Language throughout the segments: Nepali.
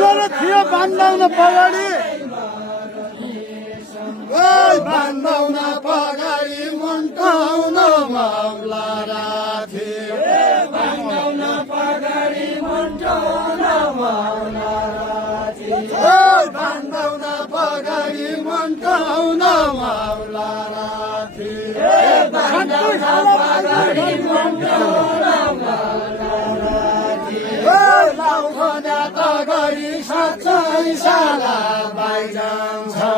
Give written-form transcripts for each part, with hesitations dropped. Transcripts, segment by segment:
थियो बान्दाउन पगाडी बान्दाउन पगाडी मुन्टाउन माउला थियो बान्दाउन पगाडी मुन्टाउन माउला थियो बान्दाउन पगाडी मुन्टाउन माउला थियो बान्दाउन पगाडी मुन्टाउन लाउखना त गरी सच्चै साला बाइजान्छौ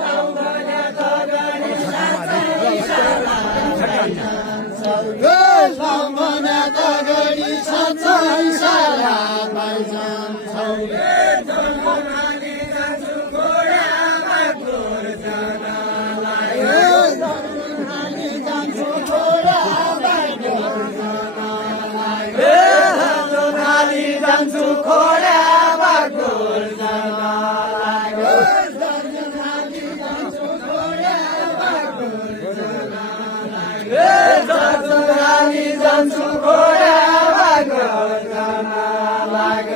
लाउखना त गरी सच्चै साला बाइजान्छौ लाउखना त गरी सच्चै साला बाइजान्छौ जन्मनाले जान्छु घोडामा गोर जनालाई जन्मनाले जान्छु घोडामा गोर जनालाई जान्छु खोडामा गोर जनालाई जर्जनाली जान्छु खोडामा गोर जनालाई जर्जनाली जान्छु खोडामा गोर जनालाई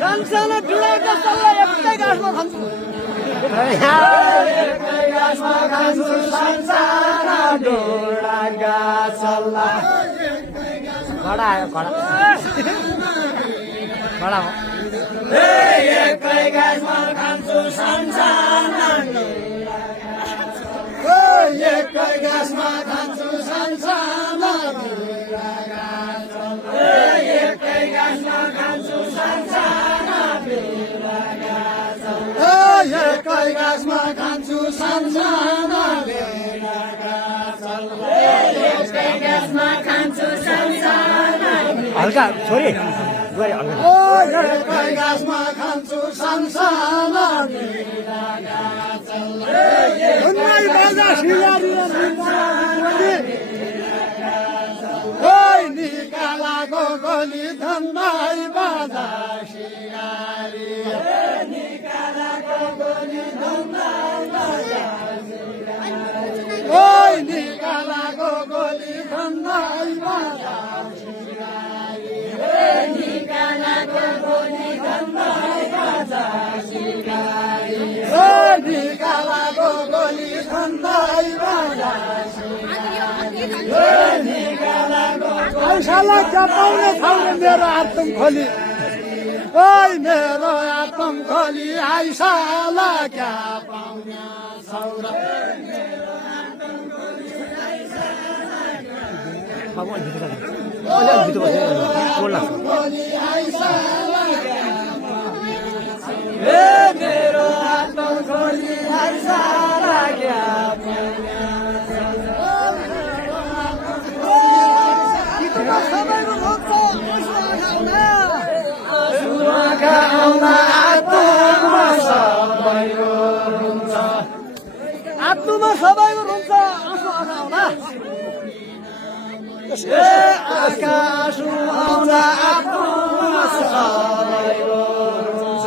सानसानो डुलाका सल्लाह एकै गाँसमा खान्छु एकै गाँसमा खान्छु सानसानो डुलाका सल्लाह खडा आयो खडा खडा हो एकै गाँसमा खान्छु सानसाना एकै गाँसमा खान्छु सानसाना एकै गाँसमा खान्छु सानसाना एकै गाँसमा खान्छु सानसाना एकै गाँसमा खान्छु सानसाना हल्का छोरी एकै गाँसमा खान्छु सानसाना निकालाको गोली धन्दाई बाजा सिगारी निकालाको गोली धन्दाई बाजा निकालाको गोली धन्दाई बाजा सिगारी निकालाको गोली धन्दाई बाजा सिगारी निकालाको गोली धन्दाई बाजा पैसालाई चपाउने ठाउँले मेरो आत्म खोली मेरो आत्म खोली आइसाला क्या पाउने सौरा मेरो आत्म खोली आइसाला क्या आत्मा सबैको हुन्छ आँसु आउँदा आँसु आउँदा आत्मा सबैको हुन्छ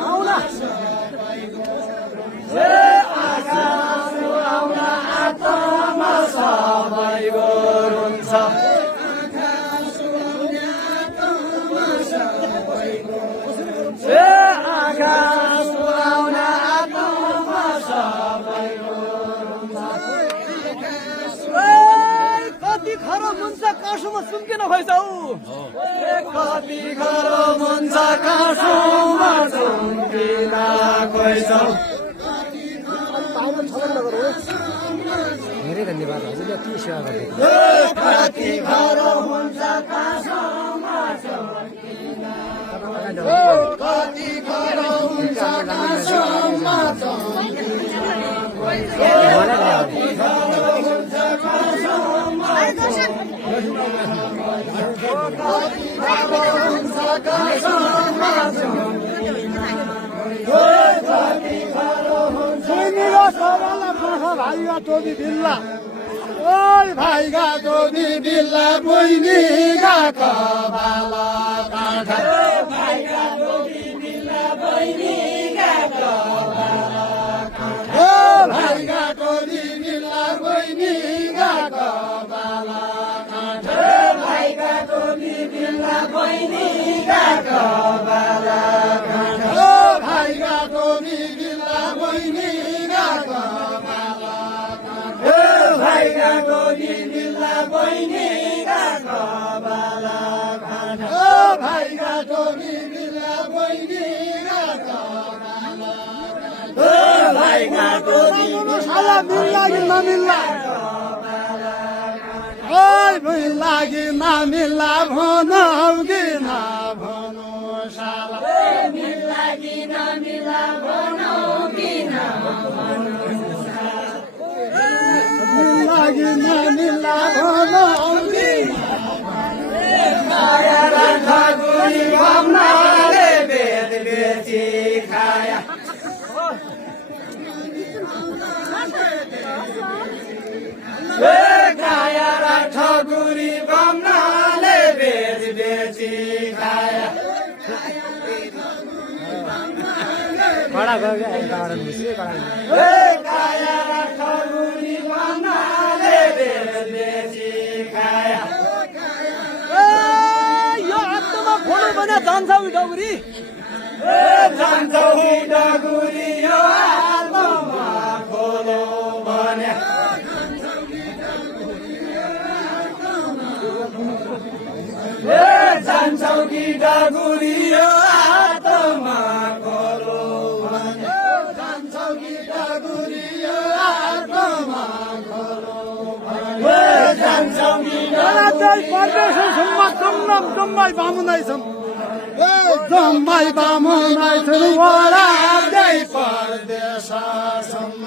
आउँदा आँसु आउँदा आत्मा सबैको हुन्छ कति खरो मुन्छ काँसुमा सुम्किन भएछौ कति खरो मुन्छ काँसुमा सुम्किन गएछौ धेरै धन्यवाद हजुरले के सेवा गर्नु कति खरो मुन्छ काँसुमा सुम्किन कति खरो मुन्छ काँसुमा भाइगा टोबी बिल्ला ओइ भाइगा टोबी बिल्ला बहिनीगा कबाला काँठा भाइगा टोबी बिल्ला बहिनीगा कबाला काँठा भाइगा टोबी बिल्ला बहिनीगा कबाला काँठा भाइगा टोबी बिल्ला बहिनीका कपाला खाना ओ भाइका टोपी बिल्ला बहिनीका कपाला खाना ओ भाइका टोपी बिल्ला बहिनीका कपाला खाना ओ भाइका टोपी बिल्ला बहिनीका कपाला ओ भाइका टोपी साला मिल्ला कि नमिल्ला ओइ मिल्ला कि नमिल्ला भनौ कि नभनौ साला मिल्ला कि नमिल्ला भनौ कि नभनौ मिल्ला कि नमिल्ला भनौ कि खाया राखा गुली भम्नाले बेद बेची खाया खाया राखा गुली भम्नाले बेद बेची खाया खडा गयो खाया राखा गुली भम्नाले बेद बेची खाया यो हातमा फोडो भने जान्छ डगुरी जान्छौ डगुरी यो हातमा खोलो भने जान्छौ कि डगुरी यो हातमा खोलो भने जान्छौ कि डगुरी यो हातमा खोलो जान्छौ कि परदेशसम्म जम्मै बामुनै छन् जम्मै बामुनै छन् वडादै परदेशसम्म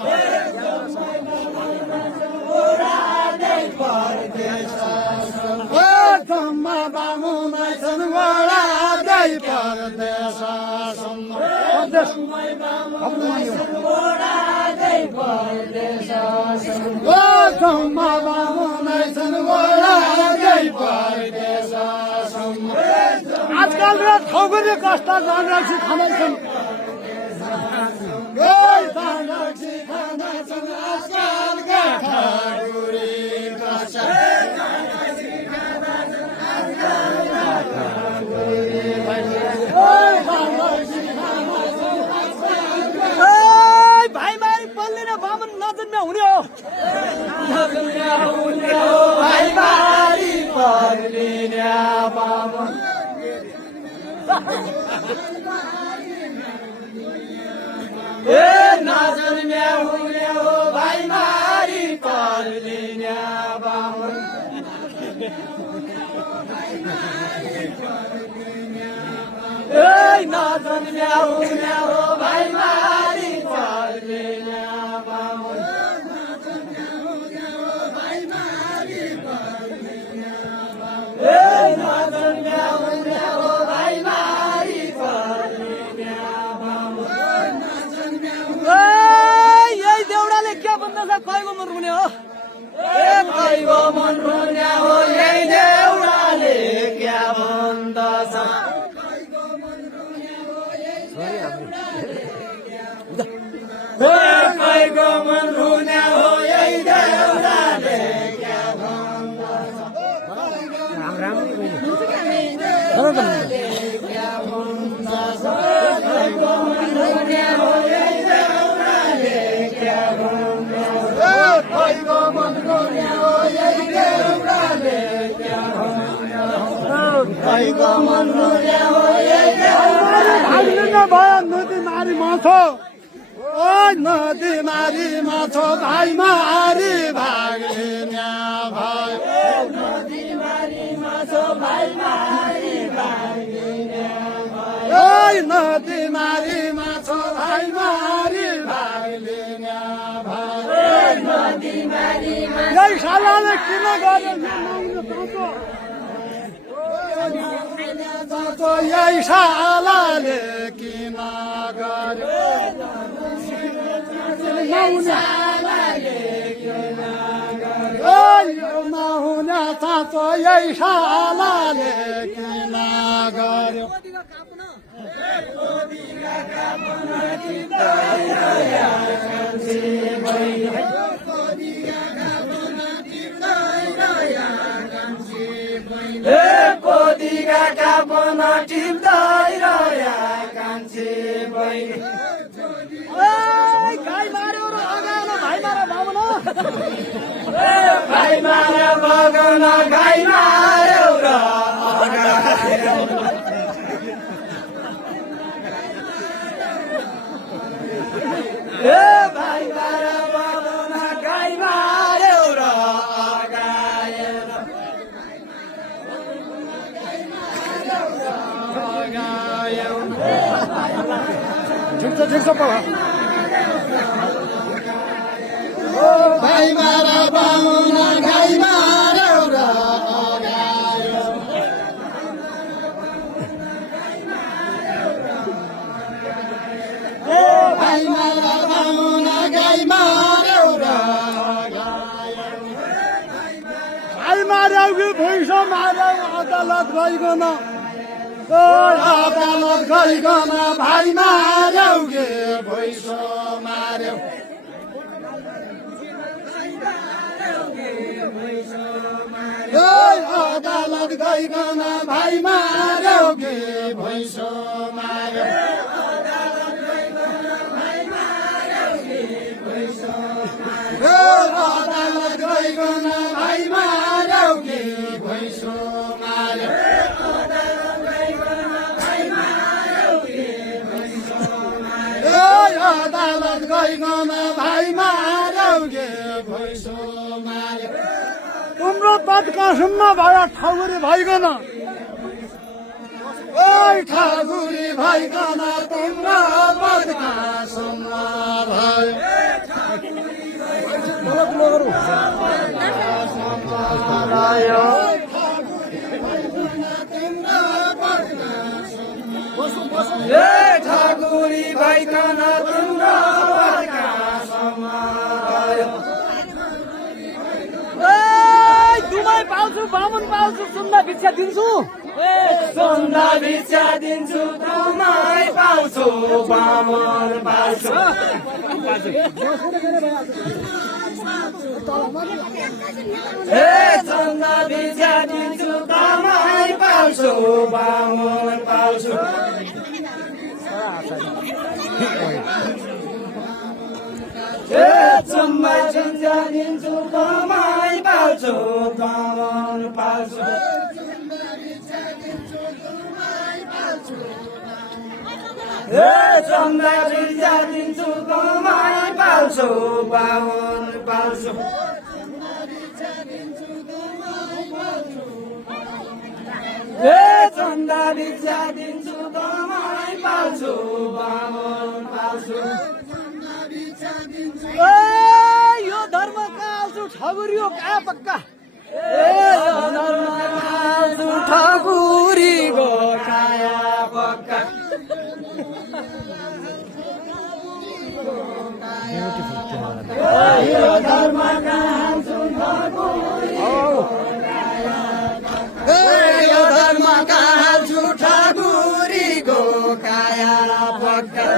जम्मा बामुनै छन् वडादै परदेशसम्म जम्मा बामुनै छन् वडादै परदेशसम्म आजकल र ठगुरी कस्ता जानरक्सी खाँदैछन् जानरक्सी खाँदैछन् आजकलका ठगुरी कस्ता भाइ भाइ बल्लिन बामन नजन्म्या हुने हो भाइ बारी पर्लिने बामन नजन्म्या हुने हो भाइ बारी पर्लिने बामन नजन्म्या हुने हो भाइ बारी पर्लिने बामन नजन्म्या हुने हो भाइ बारी पर्लिने बामन यही देउडाले के भन्दैछ कहीँको मन रुने हो कहीँको मन रुने हो यही देउडाले क्या भन्दछ कहीँको मन रुने हो यही देउडाले क्या भन्दछ क्या भन्दछ कहीँको मन रुने हो यही देउडाले क्या भन्दछ कहीँको मन रुने हो यही देउडाले क्या भन्दछ कहीँको मन रुने हो यही भाग्लिन भयो नदी मारी माछो ओ नदी मारी माछो भाइ मारी भाग्लिने भयो नदी मारी माछो भाइ मारी भाग्लिने भयो ओइ नदी मारी माछो भाइ मारी भाग्लिने भयो नदी मारी यही सालाले किन गर्यो यही सालाले किन गर्यो नहुने साँचो यही सालाले किन गर्यो कोदिका कापन टिप्दै रह्या कान्छे बहिनी गाई मार्यो र अगाएन भाइ मार भाउन भाइ मार बगन गाई मार्यो र अगाएन भाइ मार बगन गाई मार्यो र अगाएन ठिक छ पला भाइ मार बाहुन गाई मार्यो र अगायो भाइ मार बाहुन गाई मार्यो र अगायो भाइ मार्यो कि भैँसो मार्यो अदालत गइकन अदालत गइकन भाइ मार्यो कि भैँसो मार्यो अदालत गइकन भाइ मार्यो कि भैँसो मार्यो अदालत गइकन भाइ मार्यो कि भैँसो मार्यो अदालत गइकन भाइ मार्यो कि भैँसो मार्यो तिम्रो बदकासुन्न भयो ठाउरी भइकन ठाकुरी भइकन तिम्रो बदकासुन्न भयो ठाकुरी भइकन तिम्रो बदकासुन्न भयो दुमै पाउँछु बामुन पाउँछु सुन्दा भिक्षा दिन्छु सुन्दा भिक्षा दिन्छु दुमै पाउँछु बामुन पाउँछु चन्दा भिक्षा दिन्छु दुमै पाउँछु बामुन पाउँछु चम्मा भिक्षा दिन्छु दुमै पाउँछु बामुन पाउँछु चन्दा भिक्षा दिन्छु दुमै पाउँछु बामुन पाउँछु चन्दा भिक्षा दिन्छु दुमै पाउँछु बामुन पाउँछु यो धर्म काल्छु ठगुरियो कहाँ पक्का ठाकुरी गो काया पक्का यो धर्म काल्छु ठाकुरी गो काया पक्का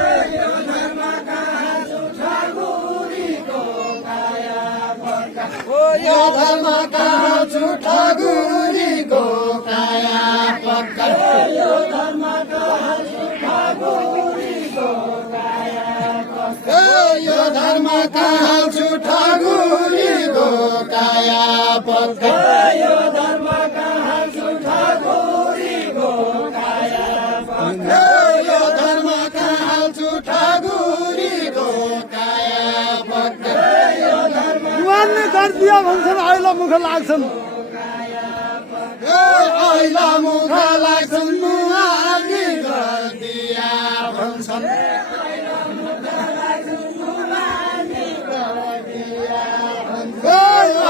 यो धर्म काल्छु ठाकुरीको काया पक्का यो धर्म काल्छु ठाकुरीको काया पक्का यो धर्म काल्छु ठाकुरीको काया पक्का यो धर्म काल्छु ठाकुरीको काया पक्का यो धर्म काल्छु ठाकुरीको काया पक्का यो धर्म जुवानले गरिदियो भन्छन् अहिले मुख लाग्छन् ऐला मुख लाग्छन् मुहानी गरिदिया भन्छन्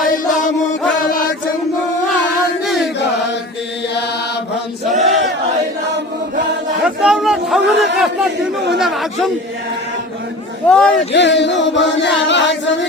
ऐला मुख लाग्छन् मुहानी गरिदिया भन्छन् हेर्दाउन ठगुरी कस्ता दिनु हुने भाग्छन् दिनु भने लाग्छन्